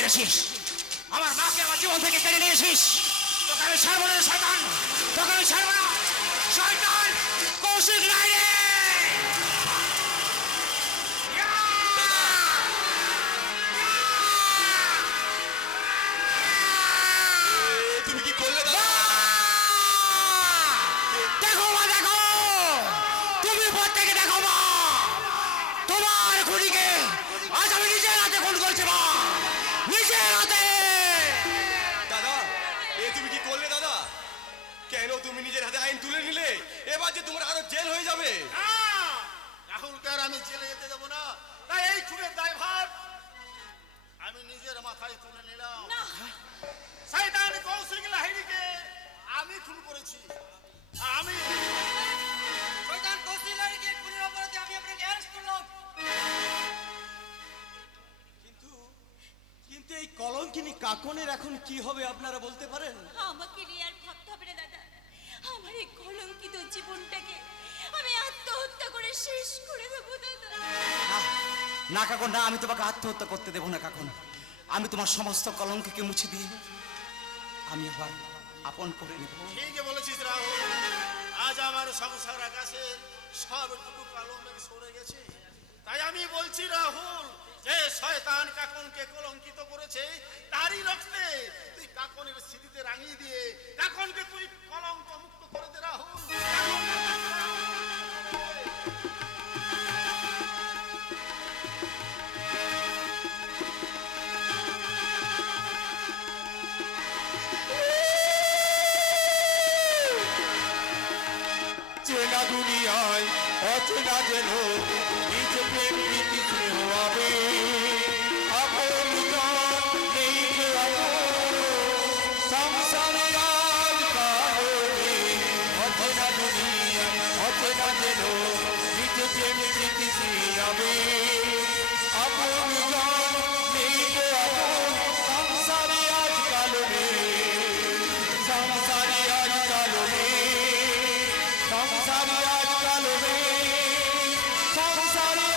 পেরেছিস, আমার মাকে আমার জীবন থেকে কেড়ে নিয়েছিস। তোকে আমি ছাড়বো না শয়তান, তোকে আমি ছাড়বো না শয়তান। কৌশিক নাই রে। তুমি কি করলে দাদা? দেখো মা, দেখো, তুমি প্রত্যেকে দেখো মা, তোমার খুনিকে আজ আমি নিজের হাতে খুন করছি মা, নিজের হাতে। দাদা, তুমি কি করলে দাদা? কেন তুমি নিজের হাতে আইন তুলে নিলে? এবার যে তোমার আরো জেল হয়ে যাবে। রাহুলকে আর আমি জেলে যেতে দেবো না, তাই এই খুনের দায়ভার আমি নিজের মাথায় তুলে নিলাম। শয়তান কৌশিক লাহিড়ীকে আমি খুন করেছি। আমি শয়তান কৌশিক লাহিড়ীকে খুনের অপরাধে আমি আপনাকে অ্যারেস্ট করলাম। কিন্তু এই কলঙ্কিনী কাকনের এখন কি হবে আপনারা বলতে পারেন? আমাকে নিয়ে আর ভাবতে হবে না দাদা, আমার এই কলঙ্কিত জীবনটাকে আমি আত্মহত্যা করে শেষ করে দেবো দাদা। না কাকন না, আমি তোমাকে আত্মহত্যা করতে দেবো না কাকন। আমি তোমার সমস্ত কলঙ্ককে মুছে দিয়ে আমি আবার আপন করে নেব। ঠিকই বলেছিস রাহুল, আজ আমার সংসার আকাশে সবটুকু কালো মেঘ সরে গেছে। তাই আমি বলছি রাহুল, যে শয়তান কাকনকে কলঙ্কিত করেছে তারই রক্তে তুই কাকনের স্মৃতিতে রাঙিয়ে দিয়ে কাকনকে তুই কলঙ্ক মুক্ত করে দে রাহুল। চেনা দুনিয়ায় অচেনা যেন নিজ প্রেম প্রীতি স্নেহ হবে। আপন জন নেই যে আপন, সংসারে আজ কারণে অচেনা দুনিয়ায় অচেনা যেন নিজ প্রেম প্রীতি স্নেহ হবে। আপন জন নেই যে আপন, সংসারে আজ কারণে, সংসারে আজ কারণে, সংসারে আজ কালো রে, সংসারে